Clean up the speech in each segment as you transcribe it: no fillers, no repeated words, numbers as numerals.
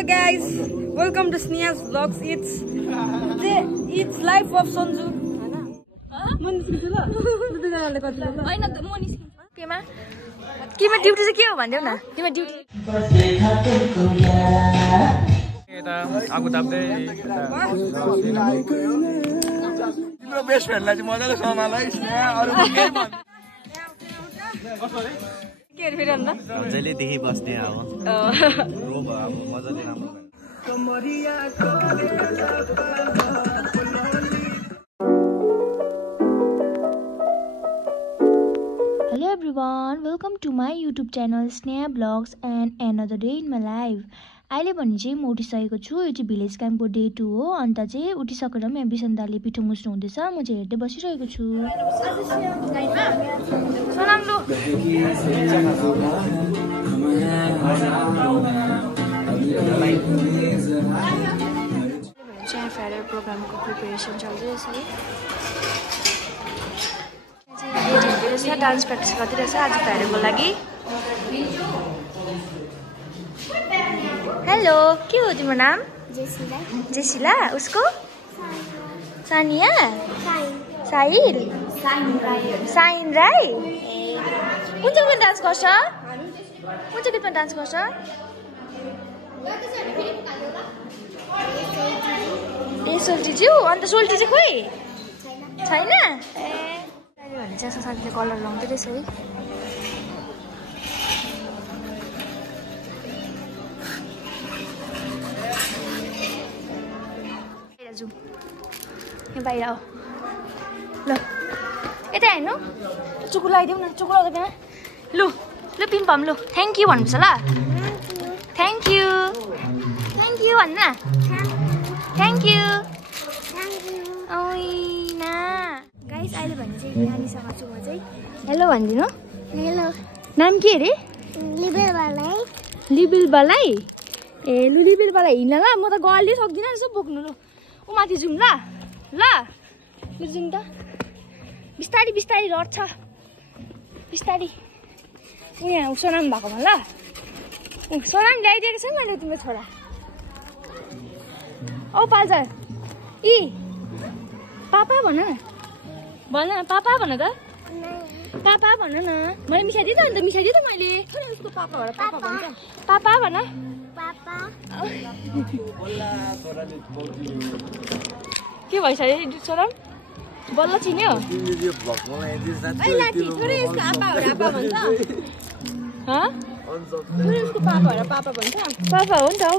Hello guys, welcome to Sneha's vlogs. It's life of Sonju. केमा duty चाहिँ के हो भन्देऊ न तिम्रो ड्युटी यता आगो ताप्दै तिम्रो बेस्ट फ्रेन्डलाई चाहिँ मजाले सम्हालै अरु के भन्छ के हो फेरि अन्त जहिले देखि बस्ने अब मजाले राम्रो Hello everyone, welcome to my YouTube channel Sneha Vlogs and another day in my life. अहिले भने चाहिँ म उठिसकेको छु। यो चाहिँ भिलेज क्याम्पको डे 2 हो। अन्त चाहिँ उठिसकेर म बिसन्दाले पिठो मुस्नु हुँदैछ। म चाहिँ हेर्दै बसिरहेको छु। चाहिँ फेयरवेल प्रोग्रामको प्रिपरेसन चल्दैछ है। डान्स प्र्याक्टिस गर्दैरहेछ आज फेयरवेलको लागि। हेलो, के हो तिम्रो नाम? जेसिला। जेसिला, उसको? सानिया। साहिल। साइन राई। कुन चाहिँ डान्स गर्छ? कुन चाहिँ गीतमा डान्स गर्छ? ए सोल्टीज्यू। अन्त सोल्टी चाहिँ खोइ छैन? ए भने चाहिँ साथीले कलर लाउँदै रहेछ है। जाउँ यहाँ बाहिर आऊ ल यता हेर्नु चुकु लगाइदेऊ न। चुकु लगाउँदैन लु लु पिम्पम लु थ्याङ्क यू भन्नुपर्छ ल। थ्याङ्क यू भन्नु न। थ्याङ्क यू ओइना गाइस। अहिले भने चाहिँ नानीसँग छु म चाहिँ। हेलो भनिदिनु। हेलो। नाम के अरे? लिबिल बालाई। लिबिल बालाई? ए लु लिबिल बालाई हिँड्न ल। म त गल्दै सक्दिनँ यसो बोक्नु। लु ऊ माथि जाउँ ल। ल लु जाउँ त। बिस्तारी बिस्तारी रट्छ बिस्तारी। ऊ यहाँ सोनाम भएकोमा ल। सोनाम ल्याइदिएको छ नि मैले तिम्रो छोरा। औ पाल्जर इ पापा भन न। भन पापा भन त। पापा भन न। मैले मिसाइदिएँ त। अन्त मिसाइदिएँ त मैले। उसको पापा भन। पापा भन्छ। पापा भन। पापा के भइसक्यो छोरा? बल्ल चिन्यो? उसको पापा भन। पापा भन्छ। पापा हो नि त हौ।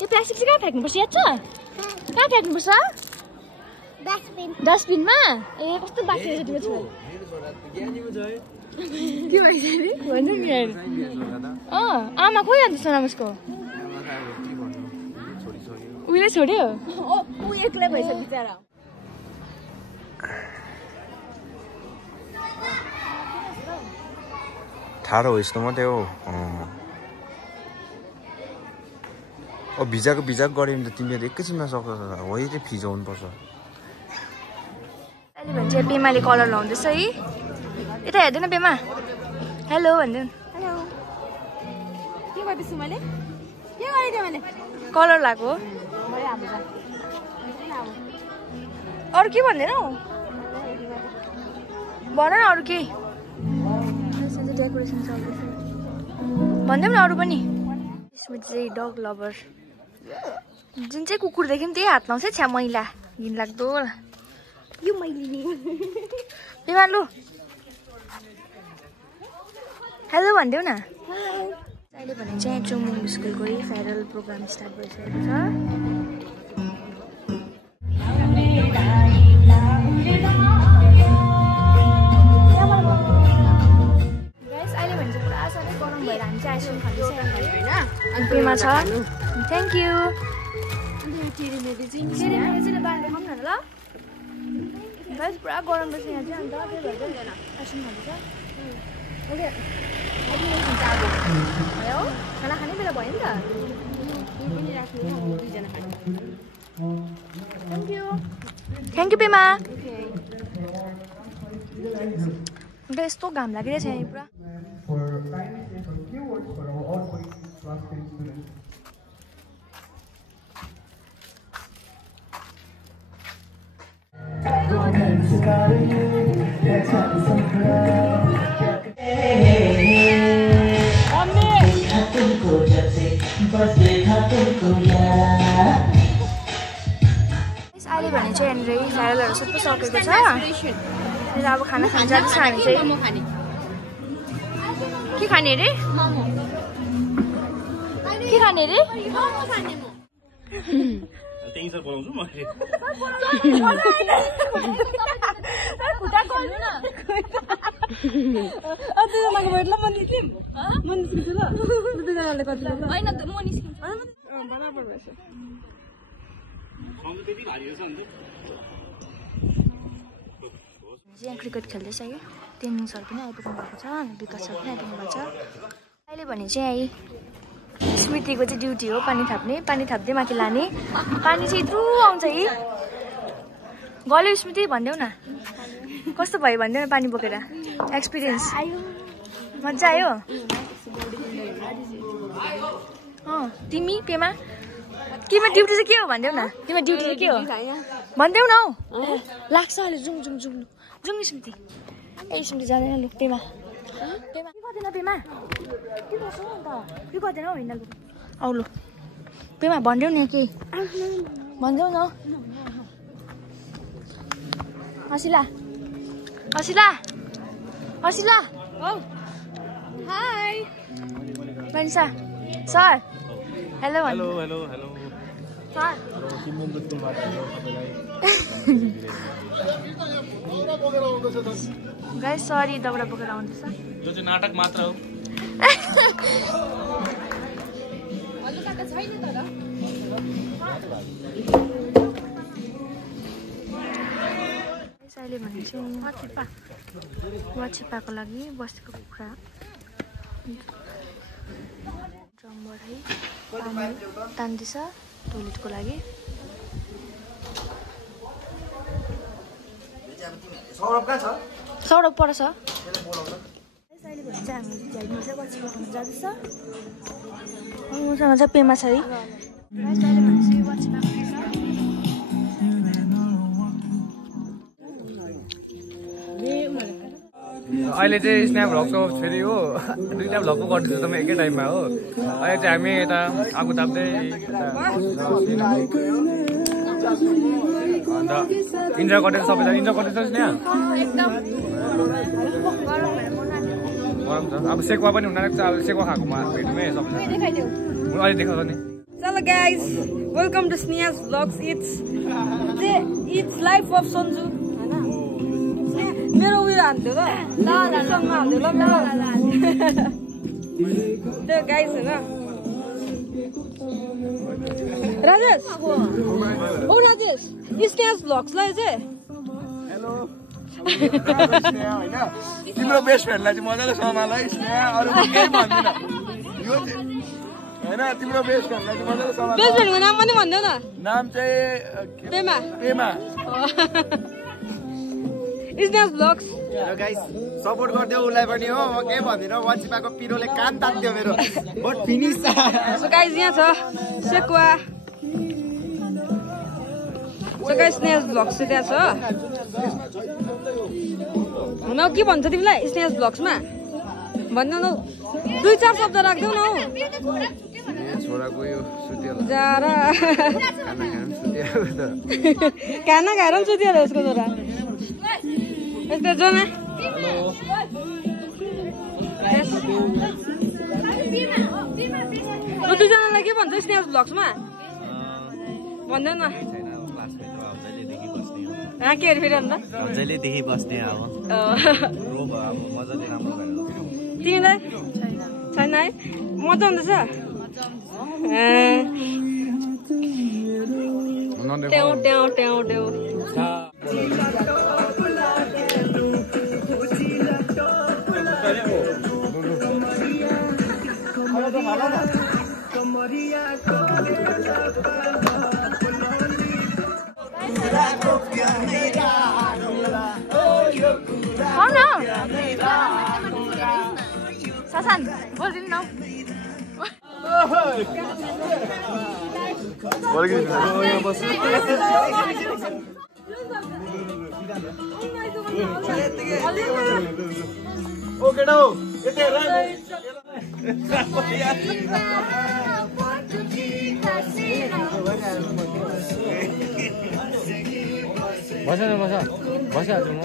यो प्लास्टिक चाहिँ कहाँ फ्याँक्नुपर्छ याद छ? कहाँ फ्याँक्नुपर्छ? डस्टबिनमा। ए कस्तो बाँकी रहेछ तिम्रो छोरा। के भइसक्यो भन्छ नि यार। आमा खोइ अन्त सोनाम उसको? उहिले छोड्यो। ऊ एक्लै भएछ बिचरा। ठाडो हो यस्तो मात्रै हो। अब भिजाको गऱ्यो भने त तिमीहरू एकैछिनमा सक्छ। हो यो चाहिँ फिजाउनु पर्छ। अहिले भने चाहिँ पेमाले कलर लाउँदैछ है। यता हेर्दैन पेमा। हेलो भनिदेऊ। हेलो। के गर्दैछु मैले? के गरिदिएँ मैले? कलर लगाएको। अरू के भन्दैनौ? भन न अरू के डेकोरेसन चल्दैछ। भन्दैम न अरू पनि। स्मृति चाहिँ डग लभर। जुन चाहिँ कुकुर देख्यो नि त्यही हात लाउँछ। छ्या मैला घिनलाग्दो। यो मैले नि पेमा लु हेलो भनिदेऊ न। अहिले भने चाहिँ चुमुङ स्कुलको फेयरवेल प्रोग्राम स्टार्ट भइसकेको छ। अहिले भने चाहिँ पुरा साह्रै गरम भएर हामी चाहिँ आइसक्रिम खाँदैछ होइन। अनि पेमा छ। Thank you. चाहिँ बाँडेर खाऊँ न ल। गाइस पुरा गरम रहेछ यहाँ चाहिँ। अन्त त्यही भएर चाहिँ आइसक्रिम खाँदैछ। भयो खाना खाने बेला भयो नि त। थ्याङ्क यू पेमा। अन्त यस्तो घाम लागिरहेछ यहाँ पुरा। अहिले भने चाहिँ यहाँनिर फ्यारलहरू सबै सकेको छ र अब खाना खान जाँदैछ हामी चाहिँ के खाने अरे के खाने अरे यहाँ क्रिकेट खेल्दैछ कि तेन्जिङ सर पनि आइपुग्नु भएको छ अनि विकास सर पनि आइपुग्नु भएको छ अहिले भने चाहिँ स्मृतिको चाहिँ ड्युटी हो पानी थाप्दै माथि लाने पानी चाहिँ यत्रो आउँछ कि गल्यो स्मृति भनिदेऊ न कस्तो भयो भनिदेऊ न पानी बोकेर एक्सपिरियन्स मजा आयो तिमी पेमा केमा ड्युटी चाहिँ के हो भनिदेऊ न तिम्रो ड्युटी चाहिँ के हो भनिदेऊ न हौ लाग्छ अहिले जुम स्मृति ए स्मृति जाँदैन लु पेमा के गर्दैन पेमा के गर्छौ अन्त के गर्दैन हौ हिँड्न लु आउ लु पेमा भनिदेऊ न के भनिदेऊ न हसिला हाई भनिसा सर हेलो सर गाइस सरी दौरा बोकेर आउँदैछ यो चाहिँ नाटक मात्र हो अहिले भने चाहिँ वाचिप्पाको लागि बसेको कुखुरा ड्रमबाटै पानी तान्दैछ टोइलेटको लागि सौरभ पर छ अहिले भने चाहिँ हामी झ्याइमा चाहिँ वाचिप्पा खान जाँदैछ मसँग चाहिँ पेमा छ है अहिले भने चाहिँ वाचिप्पा अहिले चाहिँ स्न्याप भ्लगको फेरि हो दुईटा भ्लगको गर्दैछु तपाईँ एकै टाइममा हो अहिले चाहिँ हामी यता आगो ताप्दै अन्त इन्जोय गर्दैछ सबैजना इन्जोय गर्दैछ स्नेहा गरम छ अब सेकुवा पनि हुन लाग्छ अब सेकुवा खाएकोमा भेटौँ है सबैजना अहिले देखाउँछ नि चलो guys welcome to Sneha's vlogs it's life of Sanju मेरो उयो हान्थ्यो ल त्यो गाइस होइन राजेश ओ राजेश स्नेहाज भ्लग्स ल चाहिँ तिम्रो बेस्ट फ्रेन्डलाई चाहिँ मजाले सम्हाल है स्नेहा अरू केही भन्दिनँ यो होइन तिम्रो बेस्ट फ्रेन्डलाई चाहिँ मजाले सम्हाल बेस्ट फ्रेन्डको नाम पनि भन्देऊ न नाम चाहिँ Pema Sneha's vlogs hello guys support गरिदियो उसलाई पनि हो म के भन्दिनँ वाचिप्पाको पिरोले कान तात्यो मेरो बट फिनिस सो गाइस यहाँ छ sekuwa so guys Sneha's vlogs चाहिँ त्यहाँ छ हुन के भन्छ तिमीलाई स्नेहाज भ्लग्समा भन्नु न 2-4 शब्द राख्देऊ न हौ छोरा गयो सुत्यो जा र खाना खाएर पनि सुतिहाल्यो उसको छोरा यसको जोना दुईजनालाई के भन्छ स्नेहाज भ्लग्समा भन्दैन न के अरे फेरि अन्त जहिलेदेखि बस्ने अब तिमीलाई छैन है मजा आउँदैछ ट्याउ ट्याउ ट्याउ ट्याउ सासान बोलिदिनु न ओ केटा हो यतै हेर बस बसिहाल्छु म